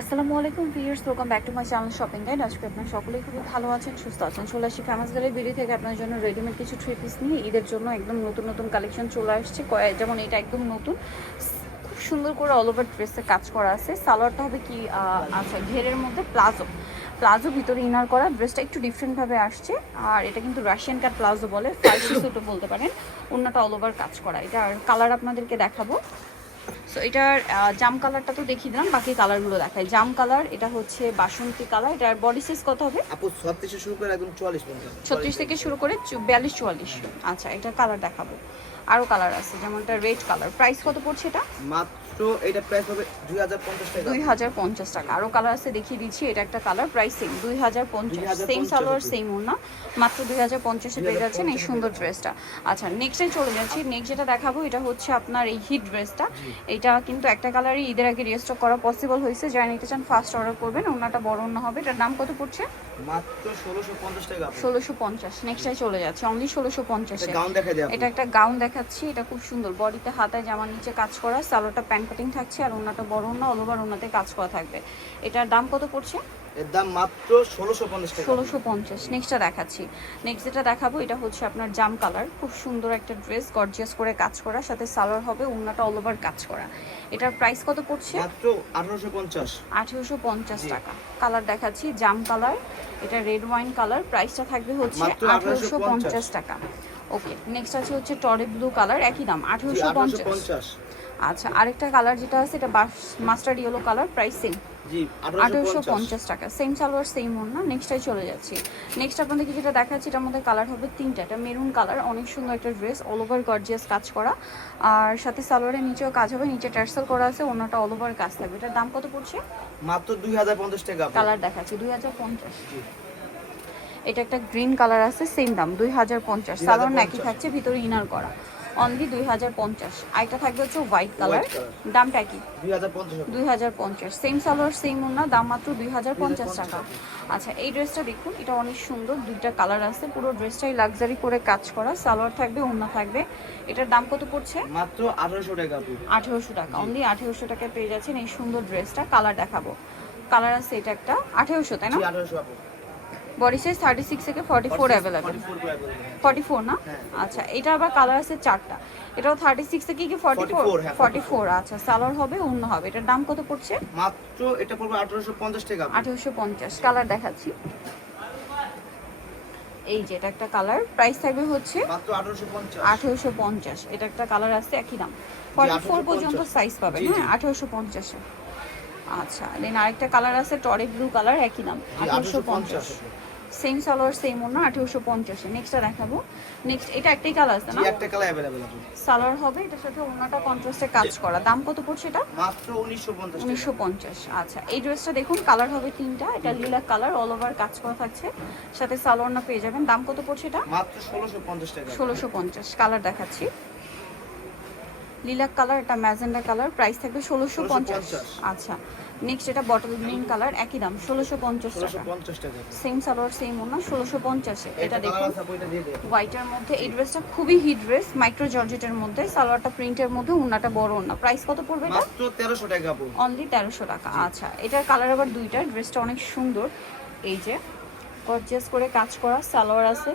আসসালামু আলাইকুম viewers welcome back to my channel shopping guide আজকে আপনার সকলেই খুবই ভালো আছেন সুস্থ আছেন। চলে আসি ফেমাস গালের বিডি থেকে। আপনার জন্য রেডিমেড কিছু থ্রি পিস নিয়ে ঈদের জন্য একদম নতুন নতুন কালেকশন চলে আসছে। যেমন এটা একদম নতুন। খুব সুন্দর করে অল ওভার ড্রেসে কাজ করা আছে। সালোয়ারটা হবে কি আহ, আচ্ছা ঘেরের মধ্যে প্লাজো। প্লাজো ভিতরে ইনার করা। ড্রেসটা একটু ডিফারেন্টভাবে আসছে। আর এটা কিন্তু রাশিয়ান কাট প্লাজো বলে। ফার্সি সুতো বলতে পারেন। অন্যটা অল ওভার কাজ করা। এটার কালার আপনাদেরকে দেখাবো। সো এটার জাম কালারটা তো দেখিয়ে দিলাম বাকি কালারগুলো দেখাই। জাম কালার এটা হচ্ছে বাসন্তী কালার এটার বডি সাইজ কত হবে? আপু ছত্রিশে শুরু করে একদম চুয়াল্লিশ পর্যন্ত ছত্রিশ থেকে শুরু করে চু- বিয়াল্লিশ চুয়াল্লিশ। আচ্ছা এটা কালার দেখাবো। আরও কালার আছে যেমন এটা রেড কালার প্রাইস কত পড়ছে এটা? মাত্র এটা প্রাইস হবে দুই হাজার পঞ্চাশ টাকা। দুই হাজার পঞ্চাশ টাকা। আরও কালার আছে দেখিয়ে দিচ্ছি এটা একটা কালার প্রাইস সেম দুই হাজার পঞ্চাশ। সেম সালোয়ার। সেম ওনা মাত্র দুই হাজার পঞ্চাশে পেয়ে যাচ্ছেন এই সুন্দর ড্রেসটা আচ্ছা নেক্সটে চলে যাচ্ছি। নেক্সট যেটা দেখাবো এটা হচ্ছে আপনার এই হিট ড্রেসটা এটা কিন্তু একটা কালারই ঈদের আগে রিস্টক করা পসিবল হয়েছে। যারা নিতে চান ফার্স্ট অর্ডার করবেন। ওনাটা বড় অন্য হবে। এটার দাম কত পড়ছে? মাত্র ষোলোশো পঞ্চাশ টাকা 1650 নেক্সট আই চলে যাচ্ছে। অনলি ষোলোশো পঞ্চাশে। গাউন দেখা যায় এটা একটা গাউন দেখাচ্ছি। এটা খুব সুন্দর। বডিতে হাতায় জামার নিচে কাজ করা। সালোটা প্যান্ট কাটিং থাকছে। আর ওনাটা বড় না অল ওভার ওনাতে কাজ করা থাকবে। এটার দাম কত পড়ছে? এর দাম মাত্র ষোলোশো পঞ্চাশ টাকা। ষোলোশো পঞ্চাশ। নেক্সটটা দেখাচ্ছি। নেক্সট যেটা দেখাবো এটা হচ্ছে আপনার জাম কালার খুব সুন্দর একটা ড্রেস গর্জিয়াস করে কাজ করা। সাথে সালোয়ার হবে ওনাটা অল ওভার কাজ করা। এটার প্রাইস কত পড়ছে? মাত্র আঠারোশো পঞ্চাশ। আঠেরোশো পঞ্চাশ জি। টাকা। কালার দেখাচ্ছি জাম কালার এটা রেড ওয়াইন কালার প্রাইসটা থাকবে হচ্ছে আঠেরোশো পঞ্চাশ। 1850 টাকা। ওকে নেক্সট আছে হচ্ছে টরে ব্লু কালার একই দাম আঠেরোশো আঠারোশো পঞ্চাশ। পঞ্চাশ। আচ্ছা আরেকটা কালার যেটা আছে এটা mustard yellow colour price same আঠারোশো পঞ্চাশ। টাকা। সেম সালোয়ার সেম ওড়না নেক্সটটাই চলে যাচ্ছি। নেক্সট আপনাদেরকে যেটা দেখাচ্ছি এটার মধ্যে কালার হবে তিনটা। এটা মেরুন কালার অনেক সুন্দর একটা ড্রেস অল ওভার গর্জিয়াস কাজ করা। আর সাথে সালোয়ারের নিচেও কাজ হবে নিচে টার্সেল করা আছে ওনাটা অল ওভার কাজ থাকবে এটার দাম কত পড়ছে? মাত্র দুই হাজার পঞ্চাশ টাকা। কালার দেখাচ্ছি দুই হাজার পঞ্চাশ। জি। এটা একটা গ্রিন কালার আছে সেম দাম দুই হাজার পঞ্চাশ। 2050 সালোয়ার নাকি থাকছে ভিতরে ইনার করা। অনলি দুই হাজার পঞ্চাশ। আরেকটা থাকবে হচ্ছে হোয়াইট কালার দামটা কি? দুই হাজার পঞ্চাশ। সেম সালোয়ার সেম ওনা দাম মাত্র দুই হাজার পঞ্চাশ টাকা। আচ্ছা এই ড্রেসটা দেখুন এটা অনেক সুন্দর দুইটা কালার আছে পুরো ড্রেসটাই লাক্সারি করে কাজ করা। সালোয়ার থাকবে ওনা থাকবে। এটার দাম কত পড়ছে? মাত্র আঠারোশো টাকা আঠেরোশো টাকা। অনলি আঠেরোশো টাকায় পেয়ে যাচ্ছেন এই সুন্দর ড্রেসটা কালার দেখাবো। কালার আছে এটা একটা আঠেরোশো তাই না? বডি সাইজ থার্টি সিক্স থেকে ফর্টি ফোর অ্যাভেলেবেল 44 করে available। ফর্টি ফোর না? হ্যাঁ। আচ্ছা এটা আবার কালার আছে চারটা। এটাও থার্টি সিক্স থেকে কি ফর্টি ফোর 44, ফর্টি ফোর আচ্ছা সালোয়ার হবে অন্য হবে। এটার দাম কত পড়ছে? মাত্র এটা পড়বে আঠারোশো পঞ্চাশ টাকা। আঠেরোশো পঞ্চাশ কালার দেখাচ্ছি। এই যে এটা একটা কালার প্রাইস থাকবে হচ্ছে আঠারোশো পঞ্চাশ। এটা একটা কালার আছে একই দাম। ফর্টি ফোর পর্যন্ত সাইজ জি। হ্যাঁ? আঠেরোশো পঞ্চাশে। আচ্ছা দেন আরেকটা কালার আছে টরে ব্লু কালার একই দাম। আঠারোশো পঞ্চাশ। সেম সালোয়ার সেম ওনা আঠেরোশো পঞ্চাশে। নেক্সটটা দেখাবো। নেক্সট এটা একটাই কালার আছে না? একটা কালার অ্যাভেলেবেল আপু সালোয়ার হবে এটার সাথে ওনাটা কন্ট্রাস্টে কাজ করা। দাম কত পড়ছে এটা? মাত্র উনিশশো পঞ্চাশ টাকা। উনিশশো পঞ্চাশ আচ্ছা। এই ড্রেসটা দেখুন কালার হবে তিনটা। এটা লিলাক কালার অল ওভার কাজ করা থাকছে। সাথে সালোয়ার না পেয়ে যাবেন। দাম কত পড়ছে এটা? মাত্র ষোলোশো পঞ্চাশ টাকা। ষোলোশো পঞ্চাশ কালার দেখাচ্ছি। লিলাক কালার এটা ম্যাজেন্ডা কালার প্রাইস থাকবে ষোলোশো পঞ্চাশ। 1650 আচ্ছা। নেক্সট এটা বটল গ্রিন কালার একই দাম ষোলোশো পঞ্চাশ টাকা। সেম সালোয়ার সেম ওনা ষোলোশো পঞ্চাশে এটা দেখুন হোয়াইটের মধ্যে এই ড্রেসটা খুবই হিট ড্রেস মাইক্রো জর্জেটের মধ্যে সালোয়ারটা প্রিন্টের মধ্যে ওনাটা বড় ওনা প্রাইস কত পড়বে এটা? তেরোশো টাকা অনলি তেরোশো টাকা আচ্ছা। এটার কালার আবার দুইটা ড্রেসটা অনেক সুন্দর। এই যে গর্জিয়াস করে কাজ করা সালোয়ার আছে।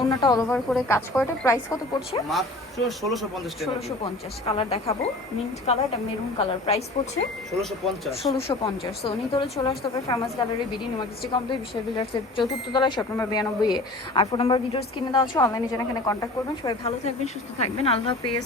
অন্যটা অল ওভার করে কাজ করে এটা প্রাইস কত পড়ছে? মাত্র ষোলোশো পঞ্চাশ টাকা। ষোলোশো পঞ্চাশ কালার দেখাবো। মিন্ট কালার এটা মেরুন কালার প্রাইস পড়ছে ষোলোশো পঞ্চাশ। ষোলোশো পঞ্চাশ। সো উনি তোলে চলে আসতে হবে ফেমাস গ্যালারি বিডি নিমার্সিটি কমপ্লেক্স বিশাল বিলার্সের চতুর্থ তলায় শপ নম্বর বিরানব্বই এ। আর ফোন নাম্বার ভিডিওস কিনে দেওয়া আছে অনলাইনে যেন এখানে কন্ট্যাক্ট করবেন। সবাই ভালো থাকবেন সুস্থ থাকবেন। আল্লাহ হাফেজ।